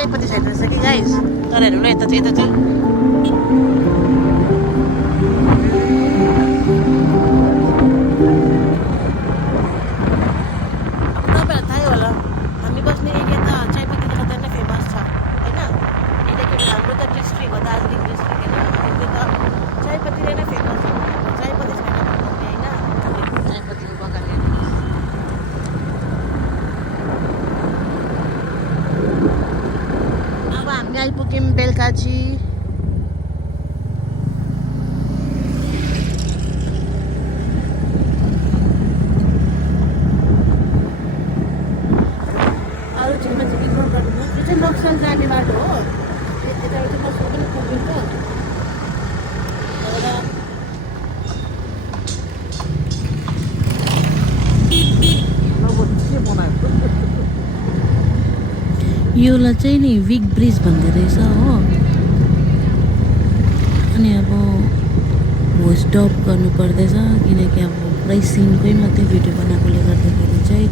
चियापत्ती छैन रहेछ कि गाइस तर हेर्नु न यता चाहिँ आइपुग्यौँ बेलकाजी अरू चिजमा चाहिँ इग्नोर गर्नु यो चाहिँ नक्सल जाने बाटो हो यताबाट चाहिँ नक्सल पनि पुगिन्छ योलाई चाहिँ नि विक ब्रिज भन्दै रहेछ हो अनि अब भोइस डब गर्नु पर्दैछ किनकि अब पुरै सिनकै मात्रै भिडियो बनाएकोले गर्दाखेरि चाहिँ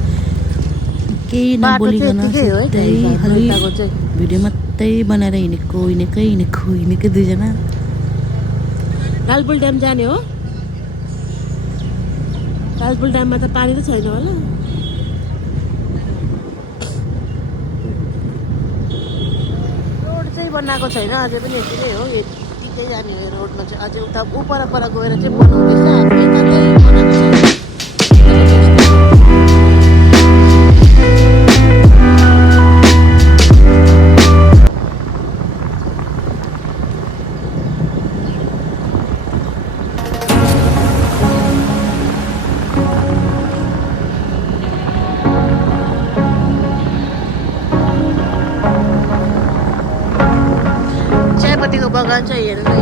केही नबोलिकन सिधै खालि भिडियो मात्रै बनाएर हिँडेकै दुईजना लालपुल ड्याम जाने हो लालपुल ड्याममा त पानी त छैन होला बनाएको छैन अझै पनि यतिकै हो यतिकै जाने हो रोडमा चाहिँ अझै उता पर गएर चाहिँ बनाउँदैछ हामी बनाएको छ चियापत्तीको बगान चाहिँ हेर्नु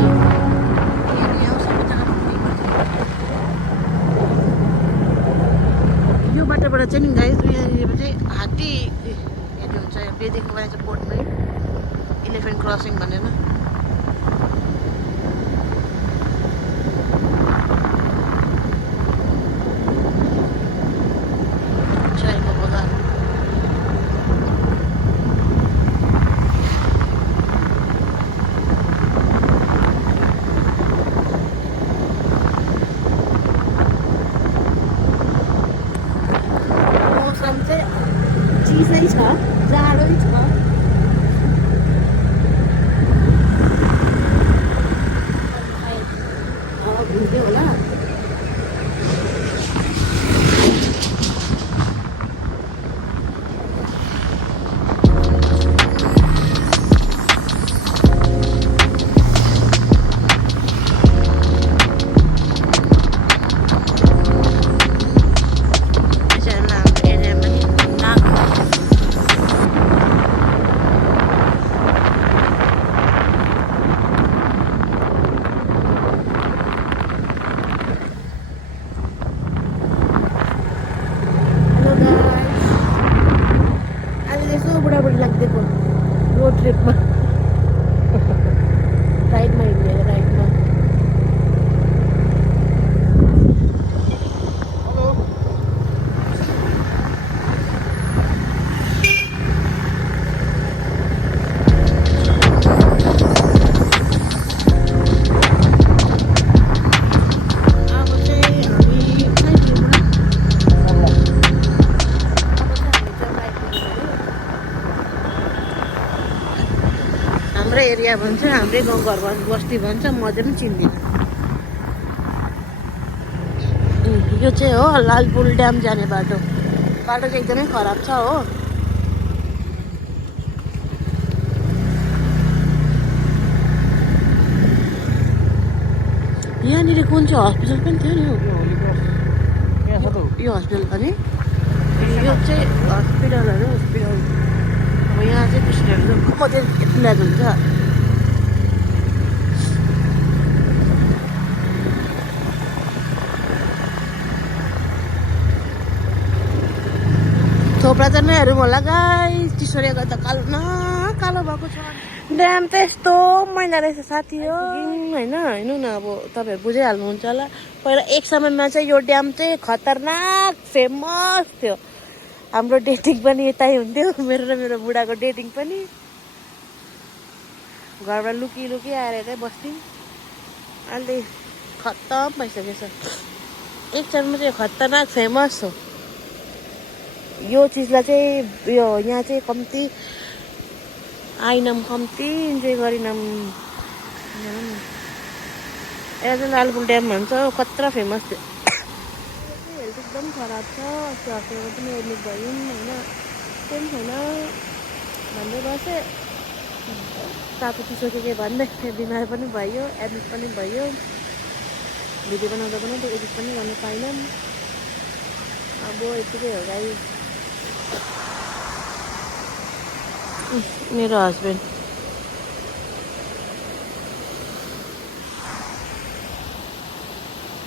यो बाटोबाट चाहिँ नि गाइस यहाँनिर चाहिँ हात्ती हेर्नु हुन्छ बेदेखि बनाएको छ बोर्डमै इलेफेन्ट क्रसिङ भनेर चिसै छ जाडै छ भिज्यो होला बुढाबुढी लाग्दैको रोड ट्रिपमा राइडमा हिँडेर राइडमा हाम्रै एरिया भन्छ हाम्रै गाउँ घर बस्ती भन्छ म चाहिँ पनि चिन्दिनँ यो चाहिँ हो लालपुल ड्याम जाने बाटो चाहिँ एकदमै खराब छ हो यहाँनिर कुन चाहिँ हस्पिटल पनि थियो नि यो हस्पिटल पनि यो चाहिँ हस्पिटलहरू अब यहाँ चाहिँ पेसेन्टहरू कति यति लाग्छ हुन्छ थोप्रा चाहिँ नहेरौँ होला गाइस चिसोले गर्दा कालो न कालो भएको छ ड्याम त यस्तो मैला रहेछ साथी हो होइन हेर्नु न अब तपाईँहरू बुझिहाल्नुहुन्छ होला पहिला एक समयमा चाहिँ यो ड्याम चाहिँ खतरनाक फेमस थियो हाम्रो डेटिङ पनि यतै हुन्थ्यो मेरो र मेरो बुढाको डेटिङ पनि घरबाट लुकी लुकी आएर यतै बस्थ्यौँ। अहिले खत्तम भइसकेछ। एक चरमा चाहिँ खतरनाक फेमस हो यो चिजलाई चाहिँ। यो यहाँ चाहिँ कम्ती आइनौँ, कम्ती इन्जोय गरिनौँ। यहाँ चाहिँ लालपुल ड्याम भन्छ, खतरा फेमस थियो। हेल्थ एकदम खराब छ। अस्ति हस्पिटलमा पनि एडमिट भयौँ होइन, केही छैन भन्दै बसेँ। तातो चिसो के भन्दै बिमार पनि भयो, एडमिट पनि भयो। भिडियो बनाउँदा बनाउँदा एडिट पनि गर्न पाइनँ। अब यतिकै हो गाई। मेरो हस्बेन्ड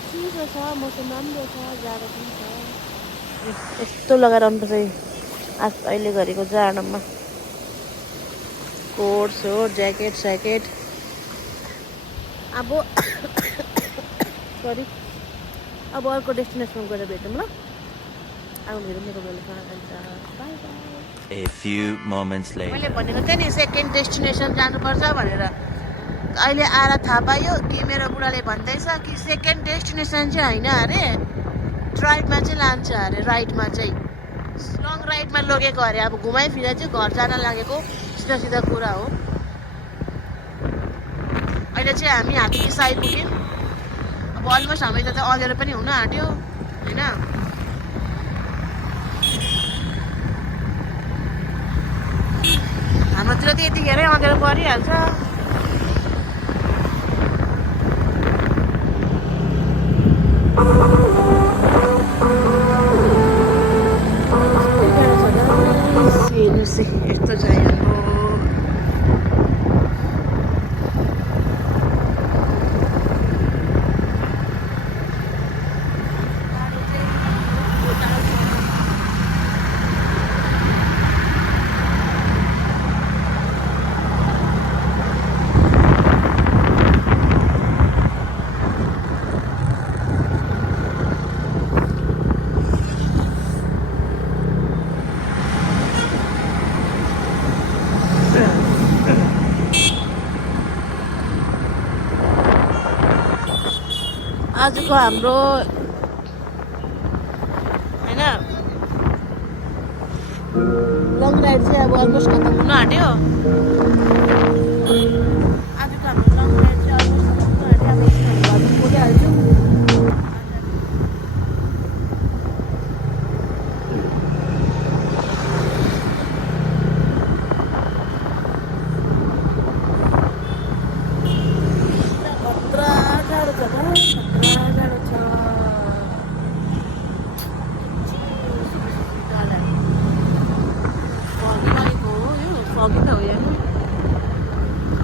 चिसो छ, मौसम राम्रो छ, जाडो पनि छ। यस्तो लगाएर आउनुपर्छ आज अहिले घरिको जाडोमा। कोट सोट ज्याकेट स्याकेट। अब सरी, अब अर्को डेस्टिनेसनमा गएर भेटौँ ल। अब मेरो बोलेसँग जान्छ। By by. A few moments later. मैले भनेको थिएँ नि सेकेन्ड डेस्टिनेसन जानुपर्छ भनेर। अहिले आएर थाहा पायो कि मेरो बुढाले भन्दैछ कि सेकेन्ड डेस्टिनेसन चाहिँ होइन अरे, राइडमा चाहिँ लान्छ अरे। राइडमा चाहिँ लङ राइडमा लगेको अरे। अब घुमाइफिराइ चाहिँ घर जान लागेको सिधा सिधा कुरा हो। अहिले चाहिँ हामी हात्ती आइपुग्यौँ। अब अलमोस्ट हामी त अँध्यारो पनि हुन आँट्यो होइन। हाम्रोतिर त यतिखेरै अँध्यारो परिहाल्छ। यस्तो चाहियो आजको हाम्रो होइन लङ राइड चाहिँ अब अलमोस्ट खत्तम हुन आँट्यो। आजको हाम्रो लङ राइड चाहिँ अलमोस्ट खत्तम हुन आँट्यो। अब एकछिन घरमा पुगिहाल्छौँ।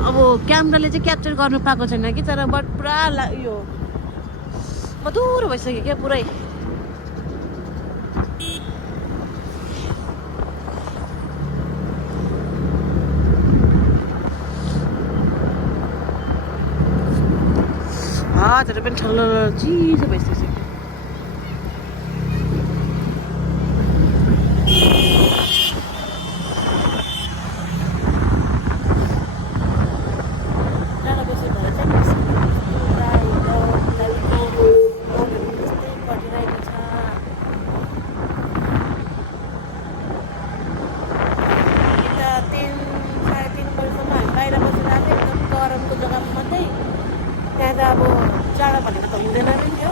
अब क्यामेराले चाहिँ क्याप्चर गर्नु पाएको छैन कि, तर बट पुरा यो मधुरो भइसक्यो क्या पुरै। हातहरू पनि ठल्लो चिसो भइसक्यो। त्यहाँ त अब जाडो भनेको त हुँदैन नि थियो।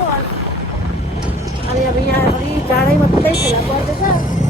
अनि अब यहाँ अलि जाडै मात्रै फेला पर्दैछ।